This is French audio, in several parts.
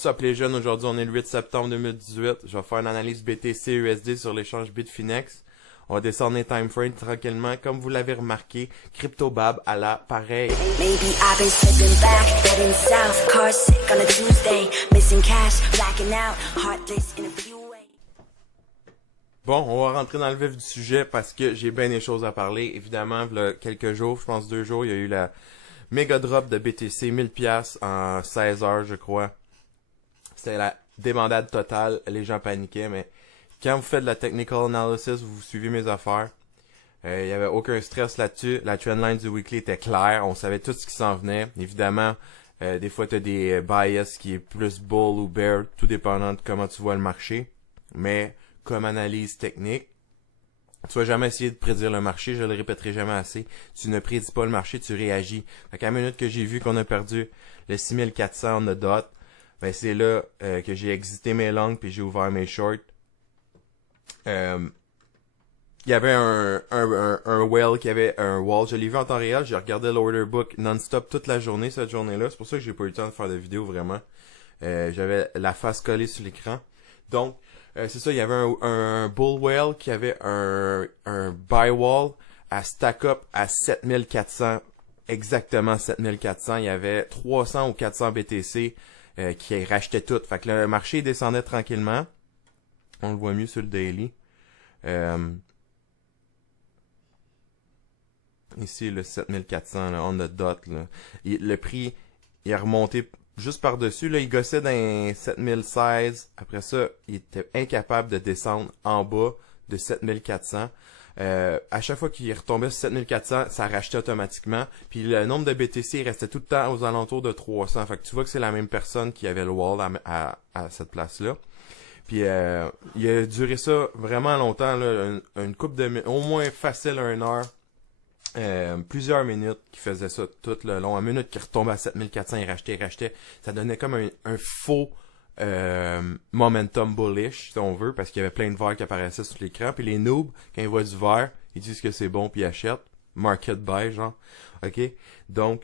Sup les jeunes, aujourd'hui on est le 8 septembre 2018. Je vais faire une analyse BTC USD sur l'échange Bitfinex. On va descendre les timeframes tranquillement. Comme vous l'avez remarqué, CryptoBab à la pareil. Bon, on va rentrer dans le vif du sujet parce que j'ai bien des choses à parler. Évidemment, il y a quelques jours, je pense 2 jours, il y a eu la méga drop de BTC, 1000$ en 16 heures, je crois. C'était la débandade totale, les gens paniquaient, mais quand vous faites de la technical analysis, vous suivez mes affaires, il n'y avait aucun stress là-dessus. La trendline du weekly était claire, on savait tout ce qui s'en venait. Évidemment, des fois tu as des bias qui est plus bull ou bear, tout dépendant de comment tu vois le marché. Mais comme analyse technique, tu vas jamais essayer de prédire le marché, je le répéterai jamais assez. Tu ne prédis pas le marché, tu réagis. Fait qu'à la minute que j'ai vu qu'on a perdu le 6400 on the dot, ben c'est là que j'ai exité mes longs puis j'ai ouvert mes shorts. Il y avait un whale qui avait un wall. Je l'ai vu en temps réel. J'ai regardé l'order book non-stop toute la journée cette journée-là. C'est pour ça que j'ai pas eu le temps de faire de vidéo vraiment. J'avais la face collée sur l'écran. Donc, c'est ça, il y avait un bull whale qui avait un buy wall à stack up à 7400. Exactement 7400. Il y avait 300 ou 400 BTC qui rachetaient tout. Fait que le marché descendait tranquillement. On le voit mieux sur le daily. Ici, le 7400, là, on the dot. Là. Le prix, il a remonté juste par-dessus. Là, il gossait dans 7016. Après ça, il était incapable de descendre en bas de 7400. À chaque fois qu'il retombait sur 7400, ça rachetait automatiquement. Puis le nombre de BTC, il restait tout le temps aux alentours de 300. Fait que tu vois que c'est la même personne qui avait le wall à cette place-là. Puis il a duré ça vraiment longtemps, là, une couple de au moins facile 1 heure, plusieurs minutes qui faisait ça tout le long. À minute qu'il retombait à 7400, il rachetait. Ça donnait comme un faux momentum bullish, si on veut, parce qu'il y avait plein de verts qui apparaissaient sur l'écran. Puis les noobs, quand ils voient du vert, ils disent que c'est bon puis ils achètent. Market buy, genre. OK? Donc,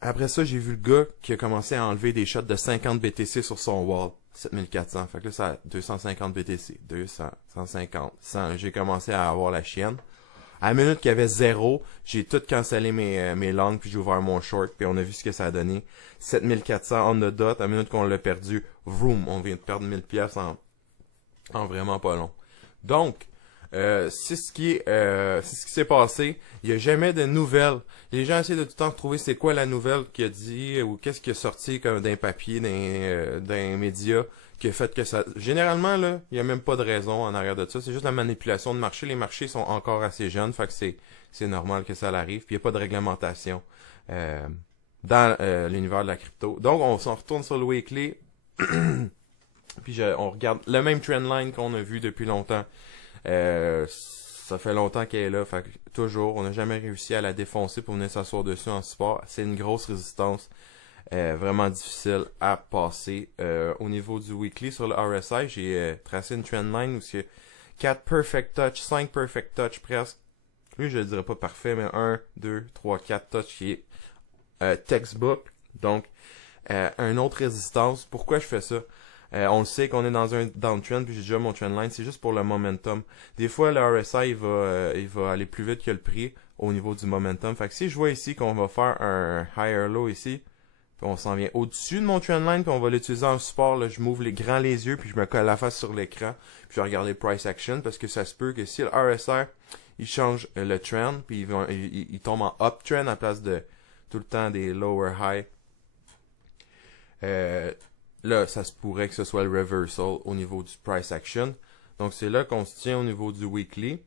après ça, j'ai vu le gars qui a commencé à enlever des shots de 50 BTC sur son wall. 7400. Fait que là, ça a 250 BTC. 200, 150, 100. J'ai commencé à avoir la chienne. À la minute qu'il y avait 0, j'ai tout cancellé mes longs, puis j'ai ouvert mon short, puis on a vu ce que ça a donné. 7400 on the dot. À la minute qu'on l'a perdu, vroom, on vient de perdre 1000$ en vraiment pas long. Donc, c'est ce qui s'est passé. Il n'y a jamais de nouvelles. Les gens essaient de tout le temps trouver c'est quoi la nouvelle qu'il a dit ou qu'est-ce qui est sorti comme d'un papier, d'un média qui a fait que ça. Généralement là, il n'y a même pas de raison en arrière de ça. C'est juste la manipulation de marché. Les marchés sont encore assez jeunes, fait que c'est normal que ça arrive. Puis il n'y a pas de réglementation dans l'univers de la crypto. Donc on s'en retourne sur le weekly. Puis on regarde le même trendline qu'on a vu depuis longtemps. Ça fait longtemps qu'elle est là, fait que toujours, on n'a jamais réussi à la défoncer pour venir s'asseoir dessus en support. C'est une grosse résistance, vraiment difficile à passer. Au niveau du weekly sur le RSI, j'ai tracé une trendline où c'est 4 perfect touch, 5 perfect touch presque. Lui, je le dirais pas parfait, mais 1, 2, 3, 4 touch qui est textbook. Donc, une autre résistance. Pourquoi je fais ça? On le sait qu'on est dans un downtrend, puis j'ai déjà mon trendline, c'est juste pour le momentum. Des fois, le RSI, il va aller plus vite que le prix au niveau du momentum. Fait que si je vois ici qu'on va faire un higher low ici, puis on s'en vient au-dessus de mon trendline, puis on va l'utiliser en support, là, je m'ouvre les yeux, puis je me colle la face sur l'écran, puis je vais regarder price action, parce que ça se peut que si le RSI, il change le trend, puis il tombe en uptrend à place de tout le temps des lower high, là, ça se pourrait que ce soit le reversal au niveau du price action. Donc, c'est là qu'on se tient au niveau du weekly.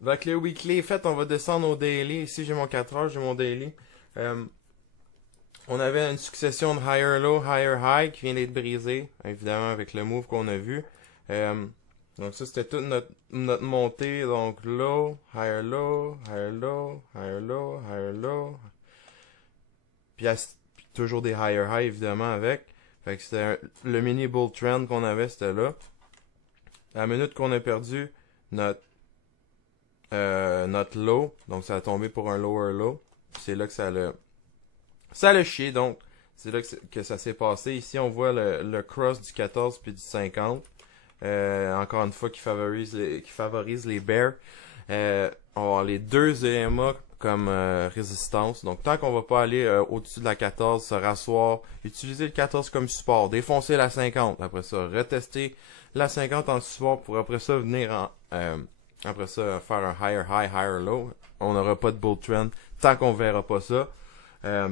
Donc, le weekly est fait, on va descendre au daily. Ici, j'ai mon 4 heures, j'ai mon daily. On avait une succession de higher low, higher high qui vient d'être brisée, évidemment, avec le move qu'on a vu. Donc, ça, c'était toute notre montée. Donc, low, higher low, higher low, higher low, higher low. Puis, toujours des higher high évidemment avec. Fait que c'était le mini bull trend qu'on avait, c'était là. À la minute qu'on a perdu notre low, donc ça a tombé pour un lower low. C'est là que ça l'a chié, donc C'est là que ça s'est passé. Ici, on voit le cross du 14 puis du 50. Encore une fois, qui favorise les bears. On va avoir les deux EMA comme résistance. Donc, tant qu'on va pas aller au-dessus de la 14, se rasseoir, utiliser le 14 comme support, défoncer la 50. Après ça, retester la 50 en support pour après ça venir après ça faire un higher high, higher low. On n'aura pas de bull trend tant qu'on verra pas ça. Là,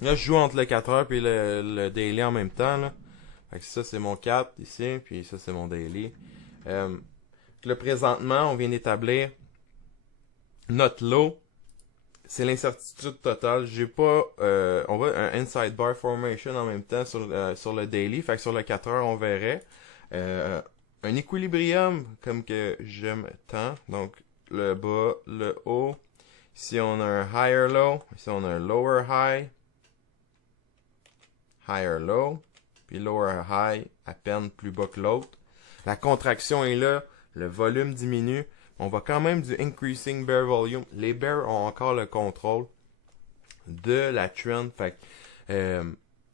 je joue entre le 4 heures et le daily en même temps. Là. Fait que ça, c'est mon 4 ici, puis ça, c'est mon daily. Là, présentement, on vient d'établir notre low. C'est l'incertitude totale. J'ai pas... on voit un inside bar formation en même temps sur le daily. Fait que sur le 4 heures, on verrait. Un équilibrium, comme que j'aime tant. Donc, le bas, le haut. Ici, on a un higher low. Ici, on a un lower high. Higher low. Puis lower high, à peine plus bas que l'autre. La contraction est là. Le volume diminue. On va quand même du increasing bear volume. Les bears ont encore le contrôle de la trend. Fait que,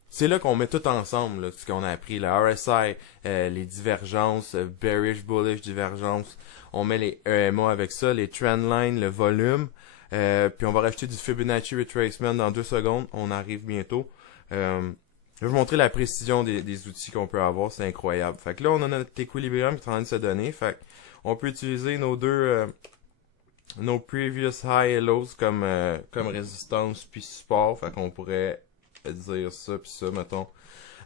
c'est là qu'on met tout ensemble là, ce qu'on a appris. Le RSI, les divergences, bearish, bullish, divergence. On met les EMA avec ça, les trend lines, le volume. Puis on va rajouter du Fibonacci retracement dans 2 secondes. On arrive bientôt. Je vais vous montrer la précision des outils qu'on peut avoir. C'est incroyable. Fait que là, on a notre équilibrium qui est en train de se donner. Fait on peut utiliser nos nos previous high et lows comme résistance puis support. Fait qu'on pourrait dire ça puis ça, mettons.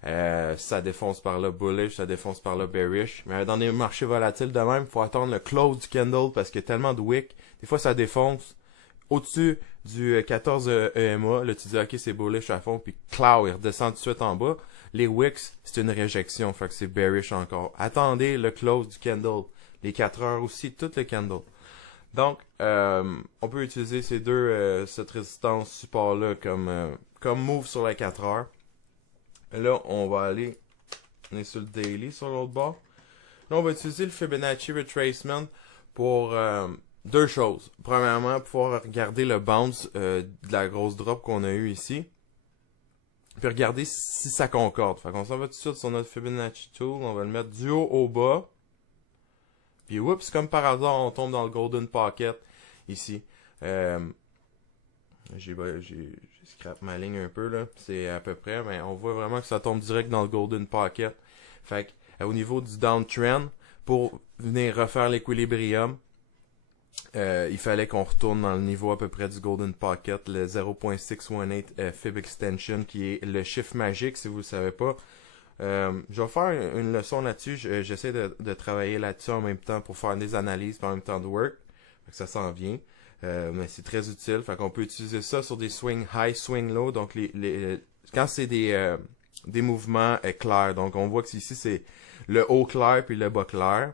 Ça défonce par là bullish, ça défonce par là bearish. Mais dans les marchés volatiles de même, il faut attendre le close du candle parce qu'il y a tellement de wick. Des fois, ça défonce. Au-dessus du 14 EMA, là, tu dis, ok, c'est bullish à fond, puis cloud, il redescend tout de suite en bas. Les wicks, c'est une réjection, fait que c'est bearish encore. Attendez le close du candle. Les 4 heures aussi, tout le candle. Donc, on peut utiliser ces deux, cette résistance support-là comme move sur les 4 heures. Là, on est sur le daily, sur l'autre bord. Là, on va utiliser le Fibonacci retracement pour... deux choses. Premièrement, pouvoir regarder le bounce de la grosse drop qu'on a eu ici. Puis regarder si ça concorde. Fait qu'on s'en va tout de suite sur notre Fibonacci tool. On va le mettre du haut au bas. Puis oups, comme par hasard, on tombe dans le Golden Pocket ici. J'ai scrap ma ligne un peu là. C'est à peu près. Mais on voit vraiment que ça tombe direct dans le Golden Pocket. Fait que au niveau du downtrend, pour venir refaire l'équilibrium, il fallait qu'on retourne dans le niveau à peu près du Golden Pocket, le 0.618 Fib Extension, qui est le chiffre magique, si vous ne le savez pas. Je vais faire une leçon là-dessus. J'essaie de travailler là-dessus en même temps pour faire des analyses en même temps de work. Fait que ça s'en vient. Mais c'est très utile. Fait qu'on peut utiliser ça sur des swing high, swing low. Donc quand c'est des mouvements clairs. Donc on voit que ici c'est le haut clair puis le bas clair.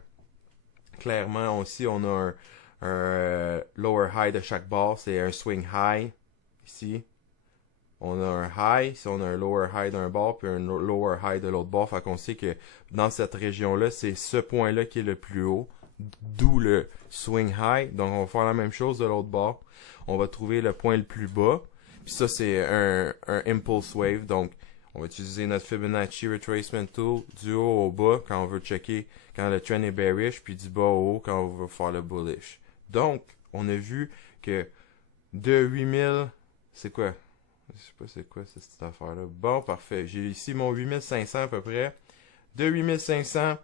Clairement aussi on a un lower high de chaque barre, c'est un swing high ici. On a un high, ici on a un lower high d'un bord puis un lower high de l'autre bord. Fait qu'on sait que dans cette région-là, c'est ce point-là qui est le plus haut, d'où le swing high. Donc on va faire la même chose de l'autre bord. On va trouver le point le plus bas. Puis ça c'est un impulse wave. Donc on va utiliser notre Fibonacci retracement tool du haut au bas quand on veut checker quand le trend est bearish, puis du bas au haut quand on veut faire le bullish. Donc, on a vu que de 8000, c'est quoi? Je sais pas c'est quoi cette affaire-là. Bon, parfait. J'ai ici mon 8500 à peu près. De 8500,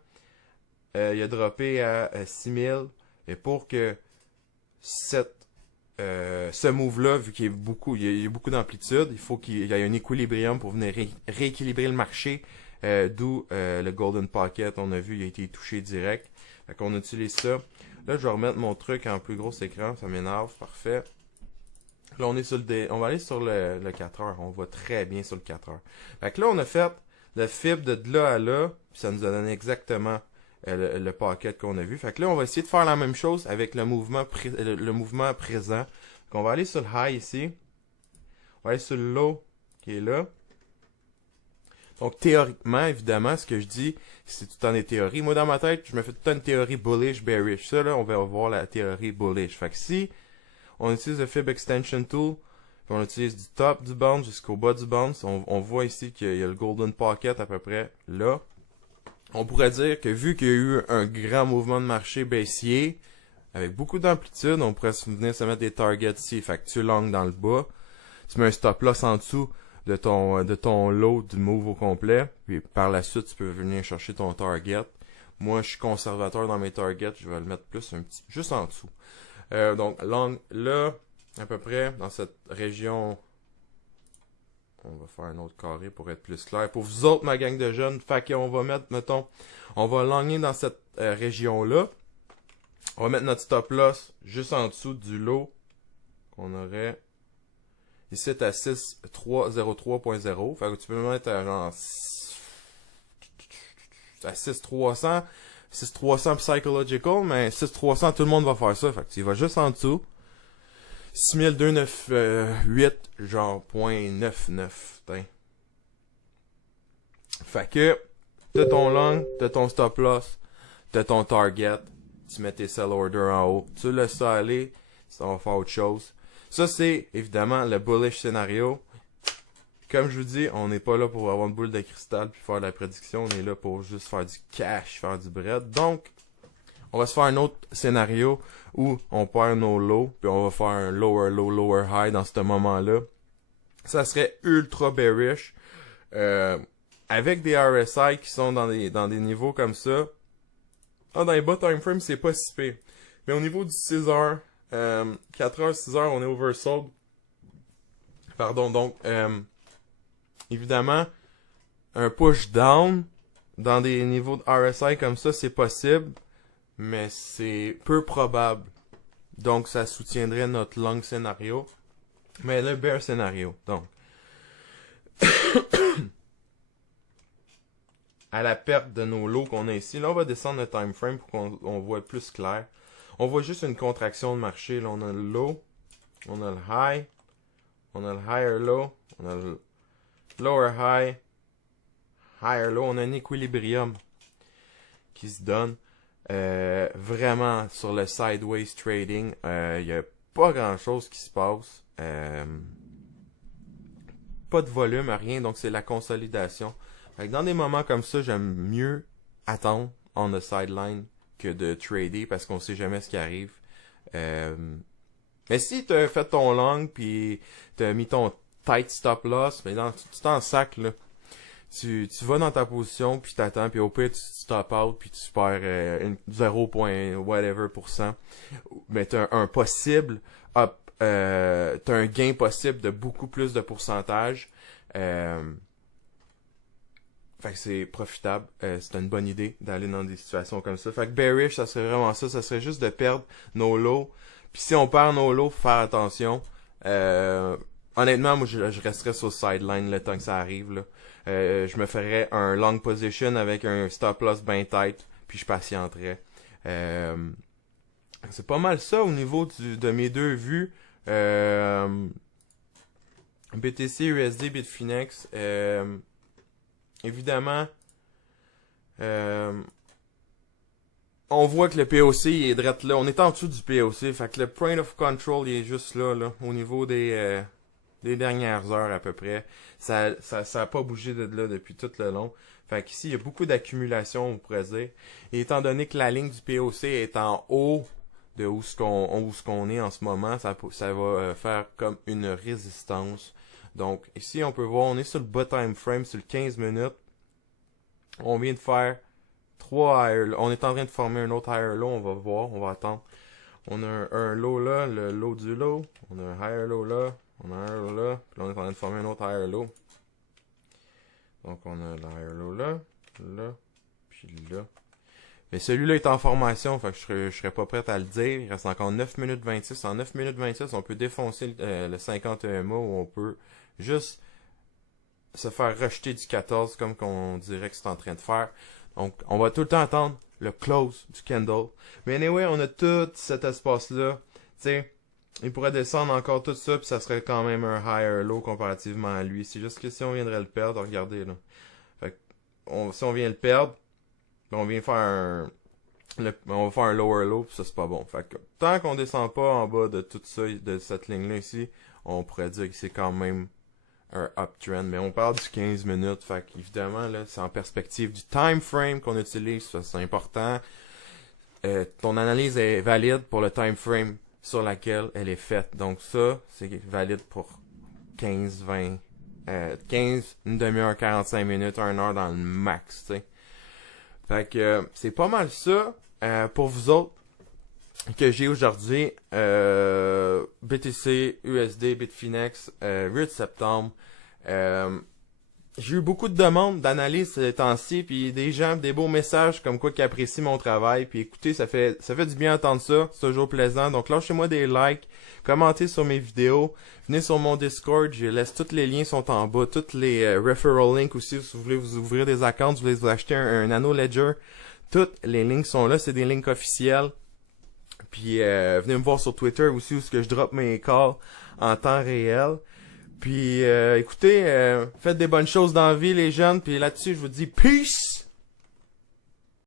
il a droppé à 6000. Et pour que ce move-là, vu qu'il y a beaucoup d'amplitude, il faut qu'il y ait un équilibrium pour venir rééquilibrer le marché. D'où le Golden Pocket, on a vu, il a été touché direct. Fait qu'on utilise ça. Là, je vais remettre mon truc en plus gros écran, ça m'énerve, parfait. Là, on va aller sur le 4 heures, on voit très bien sur le 4 heures. Fait que là, on a fait le fib de là à là, puis ça nous a donné exactement le pocket qu'on a vu. Fait que là, on va essayer de faire la même chose avec le mouvement présent. Donc, on va aller sur le high ici. On va aller sur le low qui est là. Donc, théoriquement, évidemment, ce que je dis, c'est tout le temps des théories. Moi, dans ma tête, je me fais tout le temps une théorie bullish, bearish. Ça, là, on va voir la théorie bullish. Fait que si on utilise le Fib Extension Tool, Puis on utilise du top du bounce jusqu'au bas du bounce. On voit ici qu'il y a le golden pocket à peu près là. On pourrait dire que vu qu'il y a eu un grand mouvement de marché baissier, avec beaucoup d'amplitude, on pourrait venir se mettre des targets ici. Fait que tu long dans le bas, tu mets un stop loss en dessous de ton lot du move au complet, puis par la suite, tu peux venir chercher ton target. Moi, je suis conservateur dans mes targets, je vais le mettre plus juste en dessous. Donc, long, là, à peu près, dans cette région, on va faire un autre carré pour être plus clair. Pour vous autres, ma gang de jeunes, fait qu'on va mettre, mettons, on va longger dans cette région-là. On va mettre notre stop loss juste en dessous du lot qu'on aurait ici à 6303.0. Fait que tu peux le mettre à genre à 6300. 6300 psychological, mais 6300 tout le monde va faire ça. Fait que tu vas juste en dessous. 6298 genre .99. Fait que t'as ton long, t'as ton stop loss, t'as ton target. Tu mets tes sell orders en haut, tu laisses ça aller, ça va faire autre chose. Ça, c'est évidemment le bullish scénario. Comme je vous dis, on n'est pas là pour avoir une boule de cristal puis faire de la prédiction. On est là pour juste faire du cash, faire du bread. Donc, on va se faire un autre scénario où on perd nos lows puis on va faire un lower low, lower high dans ce moment-là. Ça serait ultra bearish. Avec des RSI qui sont dans des niveaux comme ça. Dans les bas time frame, c'est pas si pire. Mais au niveau du 6 heures, 4 heures, 6 heures, on est oversold. Pardon, donc, évidemment, un push down dans des niveaux de RSI comme ça, c'est possible, mais c'est peu probable. Donc, ça soutiendrait notre long scénario, mais le bear scénario. Donc, à la perte de nos lows qu'on a ici. Là, on va descendre le time frame pour qu'on voit plus clair. On voit juste une contraction de marché. Là, on a le low, on a le high, on a le higher low, on a le lower high, higher low. On a un équilibrium qui se donne. Vraiment, sur le sideways trading, il n'y a pas grand-chose qui se passe. Pas de volume, rien. Donc, c'est la consolidation. Fait que dans des moments comme ça, j'aime mieux attendre on the sideline que de trader parce qu'on sait jamais ce qui arrive. Mais si tu as fait ton long puis tu as mis ton tight stop loss, mais tu t'en sac là. Tu vas dans ta position puis t'attends puis au pire tu stop out puis tu perds 0. whatever %. Mais tu as un possible up, t'as un gain possible de beaucoup plus de pourcentage. Fait que c'est profitable, c'est une bonne idée d'aller dans des situations comme ça. Fait que bearish, ça serait vraiment ça, ça serait juste de perdre nos lows. Puis si on perd nos lows, faut faire attention. Honnêtement, moi je resterais sur le sideline le temps que ça arrive. Là. Je me ferais un long position avec un stop loss bien tight, puis je patienterais. C'est pas mal ça au niveau de mes deux vues. BTC, USD, Bitfinex. Évidemment, on voit que le POC il est direct là. On est en dessous du POC. Fait que le point of control il est juste là, au niveau des dernières heures à peu près. Ça a pas bougé de là depuis tout le long. Fait qu'ici, il y a beaucoup d'accumulation, on pourrait dire. Et étant donné que la ligne du POC est en haut de où ce qu'on est en ce moment, ça va faire comme une résistance. Donc, ici, on peut voir, on est sur le bas time frame, sur le 15 minutes. On vient de faire 3 higher low. On est en train de former un autre higher low, on va voir, on va attendre. On a un low là, le low du low. On a un higher low là, on a un higher low là. Puis là, on est en train de former un autre higher low. Donc, on a le higher low là, puis là. Mais celui-là est en formation, fait que je serais pas prêt à le dire. Il reste encore 9 minutes 26. En 9 minutes 26, on peut défoncer le 51 mois où on peut juste se faire rejeter du 14 comme qu'on dirait que c'est en train de faire. Donc, on va tout le temps attendre le close du candle. Mais anyway, on a tout cet espace-là. Tu sais, il pourrait descendre encore tout ça, puis ça serait quand même un higher low comparativement à lui. C'est juste que si on viendrait le perdre, regardez là. Fait que, si on vient le perdre, on vient faire on va faire un lower low, puis ça c'est pas bon. Fait que tant qu'on descend pas en bas de tout ça, de cette ligne-là ici, on pourrait dire que c'est quand même un uptrend, mais on parle du 15 minutes, fait qu'évidemment, là, c'est en perspective du time frame qu'on utilise, ça c'est important. Ton analyse est valide pour le time frame sur laquelle elle est faite, donc ça, c'est valide pour 15, 20, 15, une demi-heure, 45 minutes, 1 heure dans le max, tu sais. Fait que c'est pas mal ça pour vous autres que j'ai aujourd'hui. BTC, USD, Bitfinex, 8 septembre. J'ai eu beaucoup de demandes d'analyse ces temps-ci, puis des gens, des beaux messages comme quoi qui apprécient mon travail. Puis écoutez, ça fait du bien d'entendre ça, c'est toujours plaisant. Donc lâchez-moi des likes, commentez sur mes vidéos, venez sur mon Discord, je laisse tous les liens sont en bas, tous les referral links aussi, si vous voulez vous ouvrir des accounts, vous voulez vous acheter un Nano Ledger, tous les links sont là, c'est des links officiels. Puis venez me voir sur Twitter aussi où je drop mes calls en temps réel. Puis écoutez, faites des bonnes choses dans la vie les jeunes. Puis là-dessus, je vous dis peace!